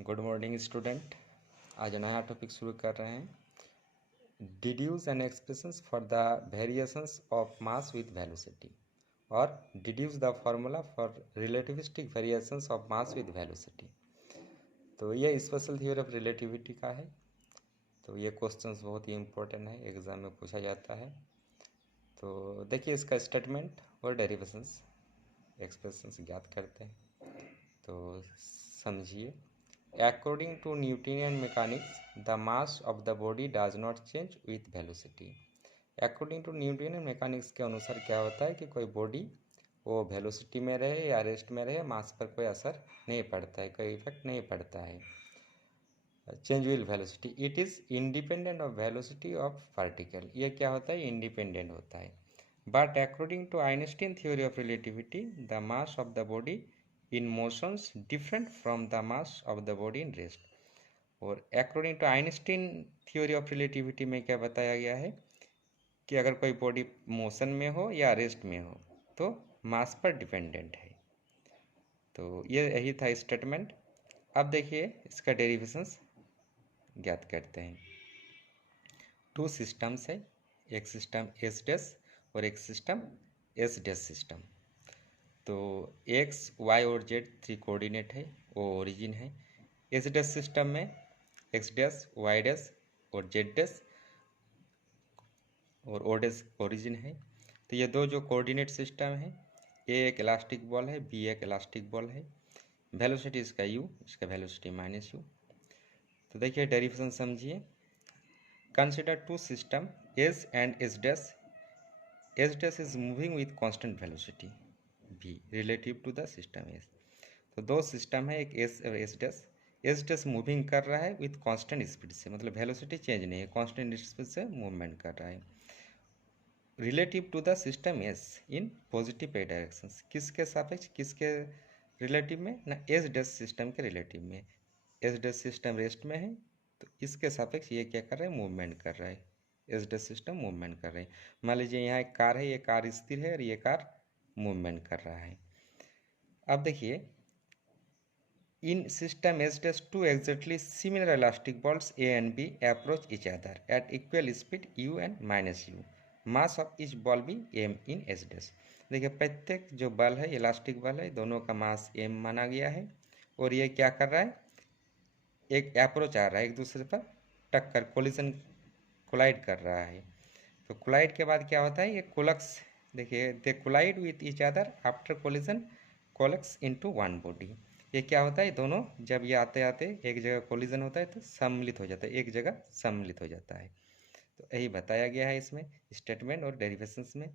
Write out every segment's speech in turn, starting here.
Good morning student. आज नया topic शुरू कर रहे हैं। Deduce an expressions for the variations of mass with velocity और deduce the formula for relativistic variations of mass with velocity. तो ये स्पेशल थ्योरी ऑफ रिलेटिविटी का है। तो ये क्वेश्चंस बहुत ही इंपॉर्टेंट है, एग्जाम में पूछा जाता है। तो देखिए इसका स्टेटमेंट और डेरिवेशंस एक्सप्रेशंस ज्ञात करते हैं। तो समझिए। According to Newtonian mechanics, the mass of the body does not change with velocity. According to Newtonian mechanics के अनुसार क्या होता है कि कोई बॉडी वो वेलोसिटी में रहे या रेस्ट में रहे, मास पर कोई असर नहीं पड़ता है, कोई इफेक्ट नहीं पड़ता है। Change with velocity, it is independent of velocity of particle. ये क्या होता है? इंडिपेंडेंट होता है। But according to Einstein theory of relativity, the mass of the body in motions different from the mass of the body in rest। और according to Einstein theory of relativity में क्या बताया गया है कि अगर कोई बॉडी मोशन में हो या रेस्ट में हो तो मास पर डिपेंडेंट है। तो ये यही था स्टेटमेंट। अब देखिए इसका डेरिवेशंस ज्ञात करते हैं। टू सिस्टम्स है, एक सिस्टम एस डैश और एक सिस्टम एस डैश सिस्टम। तो एक्स वाई और जेड थ्री कोऑर्डिनेट है, वो ओरिजिन है। एस डैश सिस्टम में एक्स डैश वाई डैश और जेड डैश और ओ डैश ओरिजिन है। तो ये दो जो कोऑर्डिनेट सिस्टम है, ए एक इलास्टिक बॉल है, बी एक इलास्टिक बॉल है। वेलोसिटी इसका यू, इसका वेलोसिटी माइनस यू। तो देखिए डेरिवेशन समझिए। Consider two system S and S dash. S dash is moving with constant velocity v relative to the system S. तो दो सिस्टम है, एक एस और S dash. S dash moving कर रहा है विथ कांस्टेंट स्पीड से, मतलब वेलोसिटी चेंज नहीं है, कांस्टेंट स्पीड से मूवमेंट कर रहा है। Relative to the system S in positive direction. किसके सापेक्ष, किसके रिलेटिव में ना? एस डैश सिस्टम के रिलेटिव में। एस डैश सिस्टम रेस्ट में है तो इसके सापेक्ष ये क्या कर रहा है? मूवमेंट कर रहा है। एस डैश सिस्टम मूवमेंट कर रहा है। मान लीजिए यहाँ एक कार है, ये कार स्थिर है और ये कार मूवमेंट कर रहा है। अब देखिए in system S dash two exactly similar elastic balls A and B approach each other at equal speed u and minus u. Mass of each ball be m in S dash. देखिए प्रत्येक जो बल है, elastic बल है, दोनों का मास M माना गया है और ये क्या कर रहा है? एक अप्रोच आ रहा है, एक दूसरे पर टक्कर, कोलिजन, कोलाइड कर रहा है। तो कोलाइड के बाद क्या होता है? ये कोलक्स, देखिए they collide with each other after collision coalesce into one body. ये क्या होता है? दोनों जब ये आते आते एक जगह कोलिजन होता है तो सम्मिलित हो जाता है, एक जगह सम्मिलित हो जाता है। तो यही बताया गया है इसमें स्टेटमेंट और डेरिवेशंस में।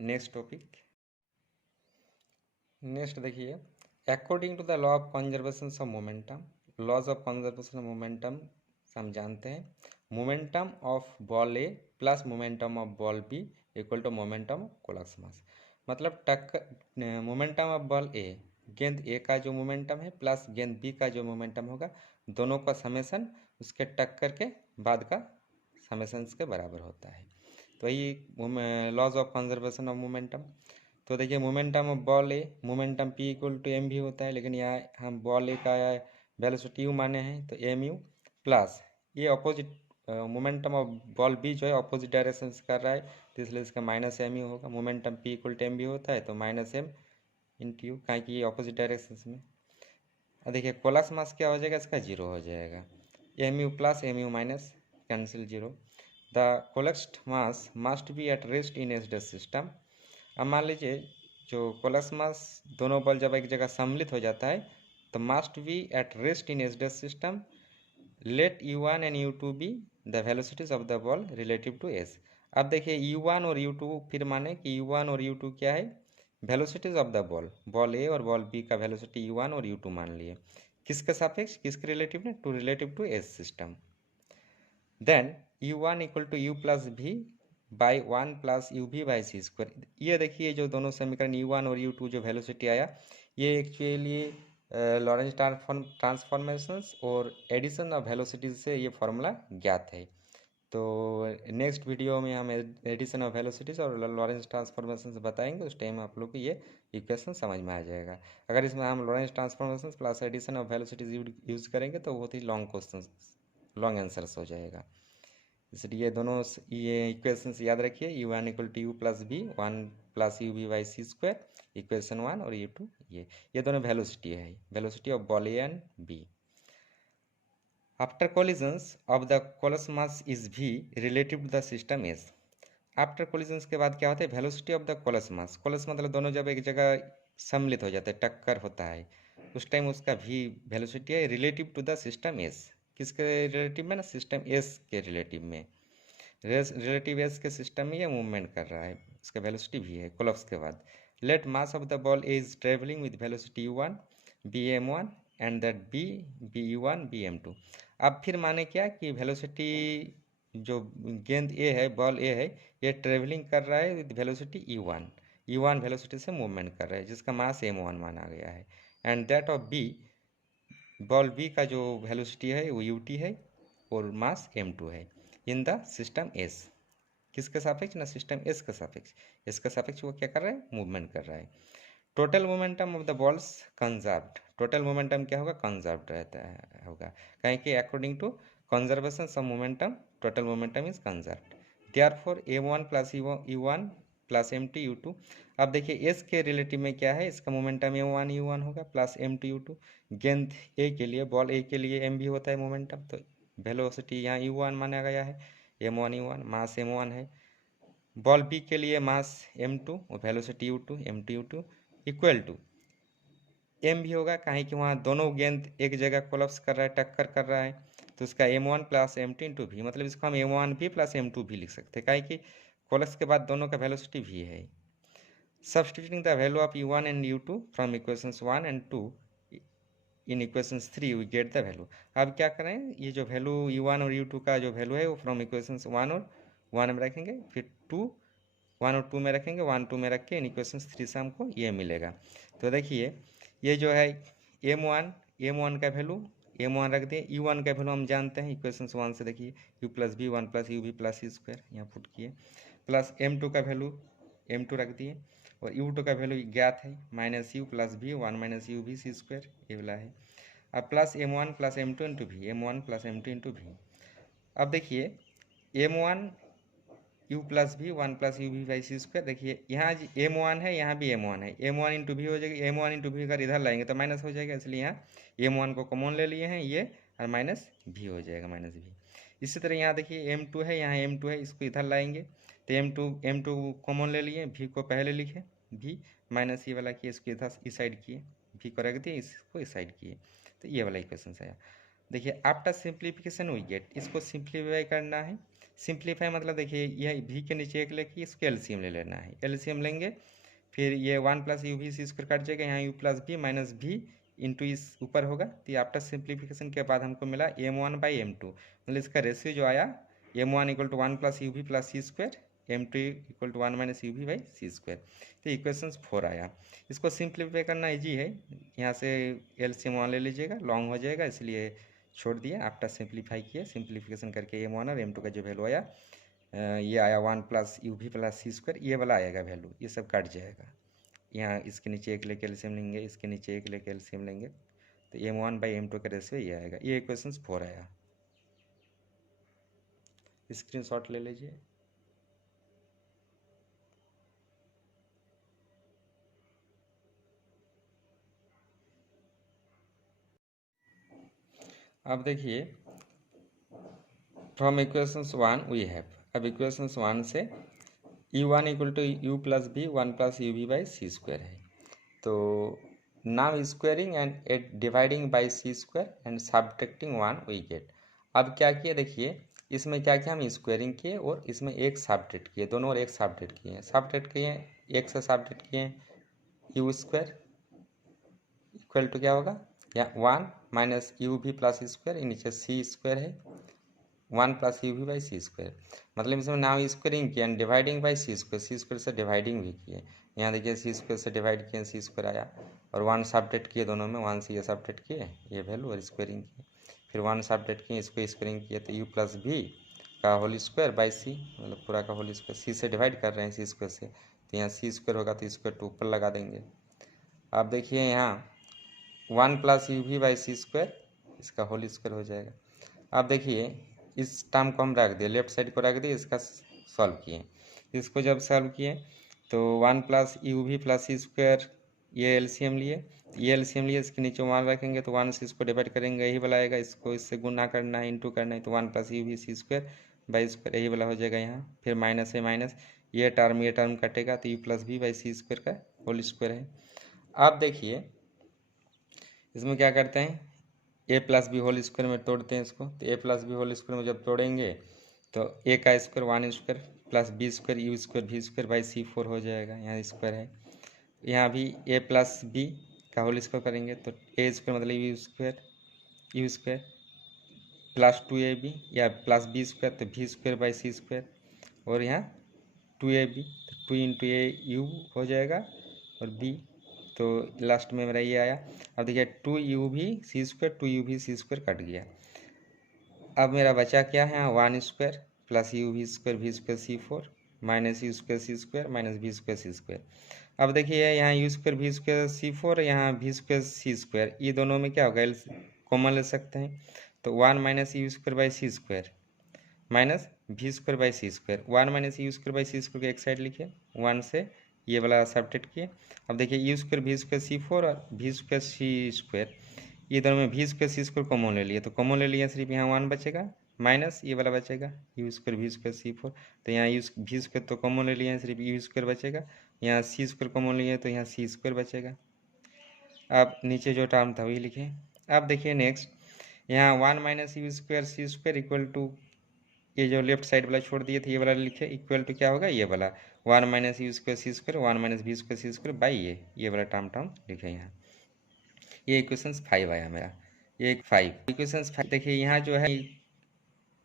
नेक्स्ट टॉपिक, नेक्स्ट देखिए। According to the law of conservation of momentum, laws of conservation of momentum हम जानते हैं। Momentum of ball A plus momentum of ball B equal to momentum of coalesce mass. मतलब टक्कर, momentum of ball ए, गेंद ए का जो momentum है plus गेंद बी का जो मोमेंटम होगा, दोनों का समेसन उसके टक्कर के बाद का समेसन के बराबर होता है। तो यही laws of conservation of momentum. तो देखिए momentum of ball A, momentum p equal to m v होता है, लेकिन यहाँ हम बॉल ए का वेलोसिटी यू माने हैं तो एम यू प्लस ये opposite momentum of ball B जो है अपोजिट डायरेक्शन से कर रहा है तो इसलिए इसका माइनस एम यू होगा। Momentum p equal to m v होता है तो माइनस एम इंटू यू, कहीं कि ये अपोजिट डायरेक्शन में। अब देखिए कोलक्स मास क्या हो जाएगा? इसका जीरो हो जाएगा। M u plus m u minus cancel zero. The coalesced mass must be at rest in S dash system. अब मान लीजिए जो कोलक्स मास दोनों बल जब एक जगह सम्मिलित हो जाता है तो must be at rest in S dash system. Let u1 and u2 be the velocities of the ball relative to S. अब देखिए u1 और u2 फिर माने कि u1 और u2 क्या है? Velocities of the ball, ball A और बॉल बी का वेलोसिटी u1 और u2 मान लिए। किसके सापेक्ष, किसके रिलेटिव में? To relative to S system. Then u1 equal to u plus v by 1 plus u v by c square. ये देखिए जो दोनों समीकरण u1 और u2 जो वेलोसिटी आया, ये एक्चुअली लॉरेंज ट्रांसफॉर्मेशंस और एडिशन ऑफ वेलोसिटीज से ये फॉर्मूला ज्ञात है। तो नेक्स्ट वीडियो में हम एडिशन ऑफ वेलोसिटीज और लॉरेंस ट्रांसफॉर्मेशन बताएंगे, उस टाइम आप लोग को ये इक्वेशन समझ में आ जाएगा। अगर इसमें हम Lorentz transformation plus addition of velocities use करेंगे तो बहुत ही लॉन्ग क्वेश्चन, लॉन्ग आंसर्स हो जाएगा। इसलिए दोनों ये इक्वेशंस याद रखिए, u1 equal to u plus v, 1 plus u v by c square, equation 1, और u2 ये दोनों वेलोसिटी है, velocity of ball A and B. After collisions of the coalesce mass is v relative to the system s। After collisions के बाद क्या होता है, velocity of the coalesce मास, कोलस मतलब दोनों जब एक जगह सम्मिलित हो जाते हैं, टक्कर होता है, उस टाइम उसका v वेलोसिटी है relative to the system s। किसके रिलेटिव में ना, सिस्टम s के रिलेटिव में, रिलेटिव s के सिस्टम में ये मूवमेंट कर रहा है, उसका वेलोसिटी v है कोलप्स के बाद। Let mass of the ball is travelling with velocity u1 bm1 and that b bu1 bm2। अब फिर माने क्या कि वेलोसिटी जो गेंद ए है, बॉल ए है, ये ट्रेवलिंग कर रहा है विद वेलोसिटी u1 वेलोसिटी से मूवमेंट कर रहा है, जिसका मास m1 माना गया है, and that of b, ball B का जो वेलोसिटी है वो ut है और मास m2 है, इन द सिस्टम s। किसके सापेक्ष ना, सिस्टम s के सापेक्ष, इसका सापेक्ष वो क्या कर रहा है, मूवमेंट कर रहा है। Total momentum of the balls conserved, total momentum क्या होगा, कंजर्व्ड रहता है होगा, कहीं कि according to conservation of momentum total momentum is conserved. Therefore m1 plus u1 plus m2 u2। अब देखिए s के रिलेटिव में क्या है, इसका मोमेंटम m1 u1 होगा प्लस m2 u2। गेंद a के लिए, बॉल a के लिए m भी होता है मोमेंटम, तो वेलोसिटी यहाँ u1 माना गया है, m1 u1, मास m1 है। बॉल b के लिए मास m2 और velocity u2 m2 u2 equal to m भी होगा, कहीं कि वहाँ दोनों गेंद एक जगह कोलप्स कर रहा है, टक्कर कर रहा है, तो उसका m1 प्लस m2 इंटू भी, मतलब इसको हम m1 भी प्लस m2 भी लिख सकते हैं, कहीं कि कोलप्स के बाद दोनों का वेलोसिटी भी है। Substituting the value of u1 and u2 from equations 1 and 2 in equations 3 we get the value. अब क्या करें, ये जो वैल्यू u1 और u2 का जो वैल्यू है वो फ्रॉम इक्वेशंस 1 और 1 में रखेंगे, फिर 1 और 2 में रखेंगे, 1 2 में रख के इन इक्वेशंस 3 से हमको ये मिलेगा। तो देखिए ये जो है m1 का वैल्यू m1 रख दिए, u1 का वैल्यू हम जानते हैं इक्वेशंस 1 से, देखिए u plus v 1 plus u v plus c square, यहाँ पुट किए, प्लस m2 का वैल्यू m2 रख दिए, और u2 का वैल्यू ज्ञात है, minus u plus v 1 minus u v c square, ये वाला है। अब plus m1 plus m2 into भी, m1 प्लस m2 इंटू भी। अब देखिए m1 u प्लस भी 1 plus u v by c स्क्वायर, देखिए यहाँ m1 है, यहाँ भी m1 है, m1 इंटू भी हो जाएगी, m1 इंटू भी अगर इधर लाएंगे तो माइनस हो जाएगा, इसलिए यहाँ m1 को कॉमन ले लिए हैं ये, और माइनस भी हो जाएगा, माइनस भी। इसी तरह यहाँ देखिए m2 है, यहाँ m2 है, इसको इधर लाएंगे तो m2 कॉमन ले लिए, v को पहले लिखे, v माइनस ये वाला किए, इसको इधर इस साइड किए, v को रख दिए, इसको इस साइड किए, तो ये वाला इक्वेशन आया। देखिए आफ्टर सिंप्लीफिकेशन वी गेट, इसको सिंप्लीफाई करना है, सिंप्लीफाई मतलब देखिए यह भी के नीचे एक लेके इसको एलसीएम ले लेना है, एलसीएम लेंगे, फिर ये 1 प्लस यू भी सी स्क्वायर कट जाएगा, यहाँ यू प्लस भी माइनस भी इंटू इस ऊपर होगा, तो आफ्टर सिंप्लीफिकेशन के बाद हमको मिला m1 बाई m2, मतलब इसका रेशियो जो आया m1 equal to 1 plus u भी plus c square, m2 equal to 1 minus u v by c square, तो इक्वेशन 4 आया। इसको सिंप्लीफाई करना ईजी है, यहाँ से एलसीएम 1 ले लीजिएगा, लॉन्ग हो जाएगा इसलिए छोड़ दिया। आफ्टर सिंप्लीफाई किए, सिंप्लीफिकेशन करके m1 और m2 का जो वैल्यू आया, ये आया 1 प्लस यू भी प्लस सी स्क्वायर, ये वाला आएगा वैल्यू, ये सब कट जाएगा, यहाँ इसके नीचे एक लेके एलसीएम लेंगे, इसके नीचे एक लेके एलसीएम लेंगे, तो m1 बाई m2 का रेशियो ये आएगा, ये इक्वेशन 4 आया। स्क्रीनशॉट ले लीजिए। अब देखिए फ्रॉम इक्वेशंस 1 वी हैव, अब इक्वेशंस 1 से u1 equal to u plus v 1 plus u v by c square है, तो now squaring and dividing by c square and subtracting 1 we get. अब क्या किए, देखिए इसमें क्या किया, हम स्क्वायरिंग किए और इसमें एक सब्ट्रैक्ट किए, दोनों और एक सब्ट्रैक्ट किए, सब्ट्रैक्ट किए, एक से सब्ट्रैक्ट किए, यू स्क्वायर इक्वल टू क्या होगा, या 1 माइनस यू भी प्लस स्क्वायर, नीचे सी स्क्वायर है, 1 plus u v by c square, मतलब इसमें नाउ स्क्वायरिंग किया and dividing by c square से डिवाइडिंग भी किए, यहाँ देखिए सी स्क्वायर से डिवाइड किए, सी स्क्वायर आया, और 1 सब्ट्रैक्ट किए दोनों में, 1 से ये सब्ट्रैक्ट किए ये वैल्यू और स्क्वायरिंग किए, फिर 1 सब्ट्रैक्ट किए, इसको स्क्वायरिंग किए, तो यू प्लस बी का होल स्क्वायर बाई सी, मतलब पूरा का होल स्क्वायर, सी से डिवाइड कर रहे हैं सी स्क्वायर से, तो यहाँ सी स्क्वायर होगा तो स्क्वायर टू ऊपर लगा देंगे। अब देखिए यहाँ 1 plus u v by c square, इसका होल स्क्वायर हो जाएगा। अब देखिए इस टर्म को हम रख दिए, लेफ्ट साइड को रख दिए, इसका सॉल्व किए। इसको जब सॉल्व किए तो 1 plus u v plus c square, ये एलसीएम लिए, इसके नीचे 1 रखेंगे तो 1 से इसको डिवाइड करेंगे, यही वाला आएगा, इसको इससे गुना करना है, इंटू करना है, तो 1 plus u v c square by square यही वाला हो जाएगा यहाँ। फिर माइनस है माइनस, ये टर्म कटेगा तो u plus v by c square का होल स्क्वायर है। अब देखिए इसमें क्या करते हैं, a plus b whole square में तोड़ते हैं इसको, तो a plus b whole square में जब तोड़ेंगे तो ए का square 1 square plus b square u square v square by c 4 हो जाएगा, यहाँ स्क्वायर है। यहाँ भी ए प्लस बी का होल स्क्वायर करेंगे तो ए स्क्वायर मतलब यू स्क्वायर प्लस 2ab या प्लस बी स्क्वायर तो v square by c square, और यहाँ 2ab तो 2 इंटू ए यू हो जाएगा और बी, तो लास्ट में मेरा ये आया। अब देखिए 2 यू भी सी स्क्वायर 2 यू भी सी स्क्वायर कट गया। अब मेरा बचा क्या है, 1 square plus u v square c 4 minus u square c square minus v square c square. अब देखिए यहाँ u square v square c 4, यहाँ वी स्क्वायर सी स्क्वायर, ये दोनों में क्या होगा, कॉमन ले सकते हैं, तो 1 minus u square by c square minus v square by c square, 1 minus u square by c square को एक साइड लिखिए, 1 से ये वाला सब्ट्रैक्ट किए। अब देखिए u square v square c 4 और वी स्क्वायर सी स्क्वायर, ये दोनों में v square c square common ले लिए, तो कॉमन ले लिया, सिर्फ यहाँ 1 बचेगा माइनस ये वाला बचेगा you square v square c 4, तो यहाँ यू वी स्क्वायर तो कॉमन ले लिए, सिर्फ यू स्क्वायर बचेगा, यहाँ सी स्क्वायर कॉमन लिए तो यहाँ सी स्क्वायर बचेगा। अब नीचे जो टर्म था वही लिखे। अब देखिए नेक्स्ट, यहाँ 1 minus u square c square equal to, ये जो लेफ्ट साइड वाला छोड़ दिए थे ये वाला लिखे, इक्वल टू क्या होगा, ये वाला 1 minus u square c square 1 minus v square c square by ये वाला टर्म लिखे यहाँ। ये इक्वेशन 5 आया मेरा, ये 5 इक्वेशन 5। देखिए यहाँ जो है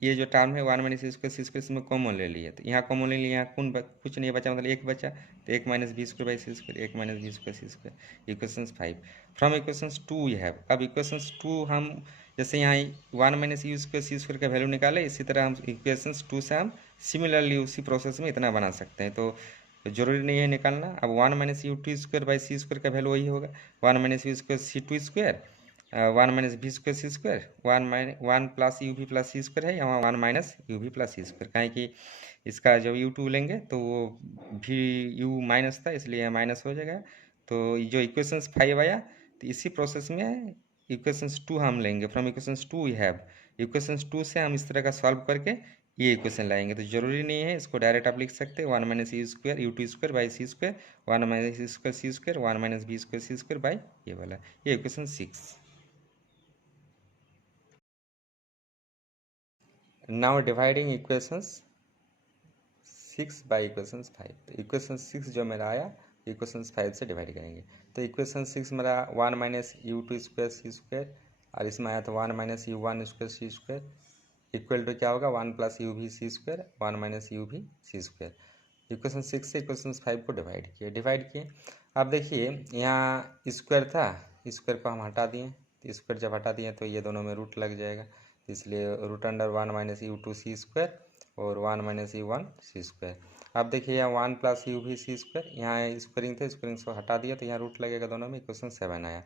ये जो टर्म है 1 minus u square c square इसमें कॉमन ले लिए, तो यहाँ कॉमन ले लिए, यहाँ कुछ नहीं बचा, मतलब एक बचा, तो 1 minus b square by c square 1 minus b square c square, equation 5 from equation 2 we have. अब इक्वेशन 2 हम जैसे यहाँ 1 minus u square c square का वैल्यू निकाले, इसी तरह हम इक्वेशन 2 से हम सिमिलरली उसी प्रोसेस में इतना बना सकते हैं, तो जरूरी नहीं है निकालना। अब 1 minus u two square by c square का वैल्यू वही होगा, 1 minus u square c two square 1 minus b square c square 1 plus u भी प्लस सी स्क्वायर है, यहाँ 1 माइनस यू भी प्लस सी स्क्वायर, कहें कि इसका जब यू टू लेंगे तो वो भी यू माइनस था इसलिए माइनस हो जाएगा। तो जो इक्वेशंस 5 आया, तो इसी प्रोसेस में इक्वेशंस 2 हम लेंगे, from equations 2 we have, equations 2 से हम इस तरह का सॉल्व करके ये इक्वेशन लाएंगे, तो जरूरी नहीं है इसको डायरेक्ट आप लिख सकते हैं 1 minus u square u two square by c square 1 minus u square c square 1 minus b square c square by ये वाला, ये equation 6। Now dividing equations 6 by equations 5, तो इक्वेशन 6 जो मेरा आया इक्वेशन 5 से डिवाइड करेंगे, तो इक्वेशन 6 मेरा 1 minus u two square c square, और इसमें आया था 1 minus u 1 square c square equal to क्या होगा 1 प्लस यू भी सी स्क्वायर 1 माइनस यू भी सी स्क्वायर। इक्वेशन 6 से इक्वेशन 5 को डिवाइड किए। अब देखिए यहाँ स्क्वायर था, स्क्वायर को हम हटा दिए, तो स्क्वायर जब हटा दिए तो ये दोनों में रूट लग जाएगा, इसलिए root under 1 minus u two c square और 1 माइनस यू 1 सी स्क्वायर। अब देखिए यहाँ 1 प्लस यू भी सी स्क्वायर, यहाँ स्क्वायरिंग थे, स्क्वायरिंग को हटा दिया तो यहाँ रूट लगेगा दोनों में, इक्वेशन 7 आया।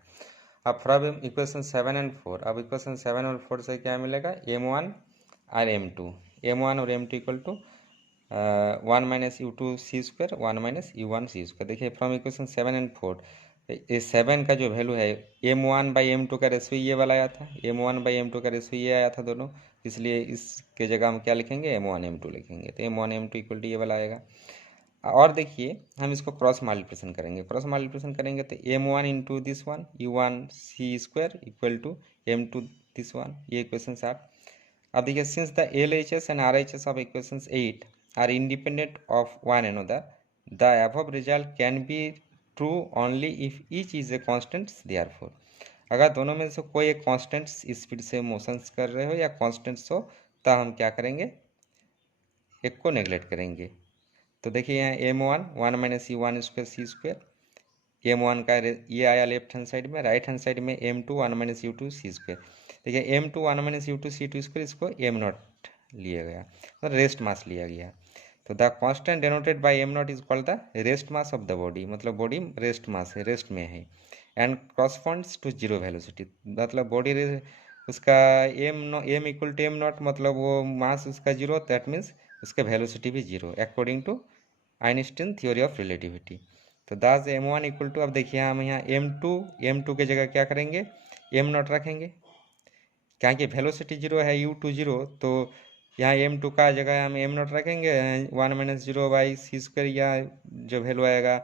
अब फ्रॉम इक्वेशन 7 एंड 4, अब इक्वेशन 7 और 4 से क्या मिलेगा, m1 और m2, m1 और m2 equal to 1 minus u two c square 1 minus u 1 c स्क्वायर। देखिए फ्रॉम इक्वेशन 7 एंड 4, ये 7 का जो वैल्यू है m1 बाई m2 का रेशियो ये वाला आया था, m1 बाई m2 का रेशियो ये आया था दोनों, इसलिए इसके जगह हम क्या लिखेंगे m1 m2 लिखेंगे, तो m1 m2 इक्वल टू ये वाला आएगा। और देखिए हम इसको क्रॉस मल्टीप्लिकेशन करेंगे, तो m1 into this one u1 c square equal to m2 this one, ये इक्वेशन 7। अब देखिए since the LHS and RHS of equations 8 are independent of one another, the above result can be true only if each is a constant, therefore अगर दोनों में से कोई एक constant speed से मोशंस कर रहे हो या कांस्टेंट्स हो तो हम क्या करेंगे, एक को नेगलेक्ट करेंगे। तो देखिए यहाँ m1 1 minus u 1 square c square, m1 का ये आया लेफ्ट हैंड साइड में, राइट हैंड साइड में m2 1 माइनस यू 2 सी स्क्वायर। देखिए m2 1 minus you 2 C 2 square, इसको m0 लिया गया, तो रेस्ट मास लिया गया। तो the constant denoted by m not is called the rest mass of the body, मतलब बॉडी रेस्ट मास है, रेस्ट में है, and corresponds to zero velocity, मतलब बॉडी उसका m equal to m not, मतलब वो मास उसका जीरो, दैट मीन्स उसका वेलोसिटी भी zero according to Einstein theory of relativity. तो thus m one equal to, अब देखिए हम यहाँ एम टू के जगह क्या करेंगे, एम नॉट रखेंगे, क्या कि वेलोसिटी जीरो है, यू टू जीरो, तो यहाँ एम टू का जगह हम एम नॉट रखेंगे, 1-0/c², या जो वैल्यू आएगा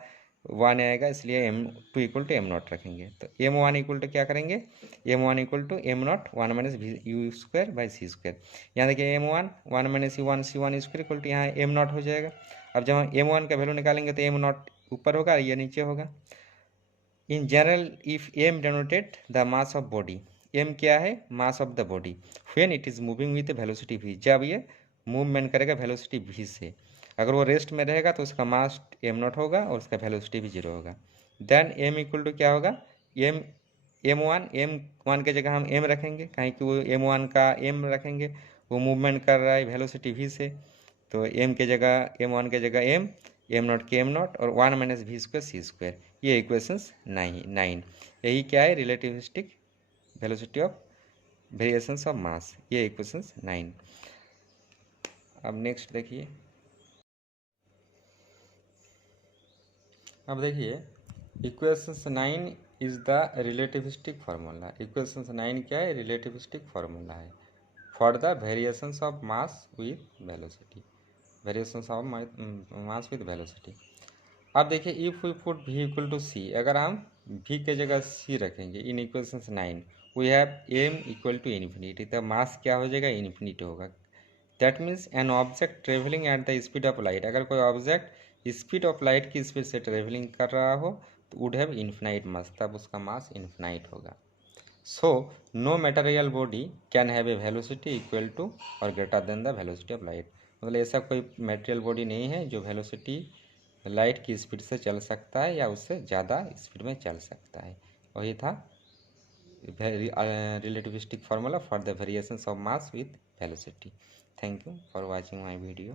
1 आएगा, इसलिए m two equal to m not रखेंगे। तो एम वन इक्वल टू क्या करेंगे, m one equal to m not 1-u²/c²। यहाँ देखिए m one 1-u1 c1² equal to यहाँ एम नॉट हो जाएगा। अब जब हम एम वन का वैल्यू निकालेंगे तो एम नॉट ऊपर होगा, या नीचे होगा। In general if m denoted the mass of body, m क्या है, mass of the body, when it is moving with velocity v, जब ये मूवमेंट करेगा वेलोसिटी v से। अगर वो रेस्ट में रहेगा तो उसका मास एम नॉट होगा और उसका वेलोसिटी भी जीरो होगा। देन एम इक्वल टू क्या होगा, एम वन के जगह हम एम रखेंगे, कहीं कि वो एम वन का एम रखेंगे, वो मूवमेंट कर रहा है वेलोसिटी v से, तो एम के जगह एम वन के जगह एम नॉट के एम नॉट, और 1-v²c²। ये इक्वेशंस 9। यही क्या है, relativistic velocity of variations of mass, ये इक्वेशंस 9। अब नेक्स्ट देखिए, अब देखिए equations 9 is the relativistic formula. Equations 9 क्या है, रिलेटिविस्टिक फार्मूला है for the variations of mass with velocity, variations of mass with velocity. अब देखिए if we put v equal to c, अगर हम v के जगह c रखेंगे इन equations 9, we have m equal to infinity, तब मास क्या हो जाएगा, इन्फिनिटी होगा। That means an object travelling at the speed of light, अगर कोई ऑब्जेक्ट स्पीड ऑफ लाइट की स्पीड से ट्रेवलिंग कर रहा हो तो वुड हैव इन्फिनाइट मास, तब उसका मास इन्फिनाइट होगा। So no material body can have a velocity equal to और greater than the velocity of light, मतलब ऐसा कोई मटेरियल बॉडी नहीं है जो वेलोसिटी लाइट की स्पीड से चल सकता है या उससे ज़्यादा स्पीड में चल सकता है। वही था relativistic formula for the variations of mass with velocity. Thank you for watching my video.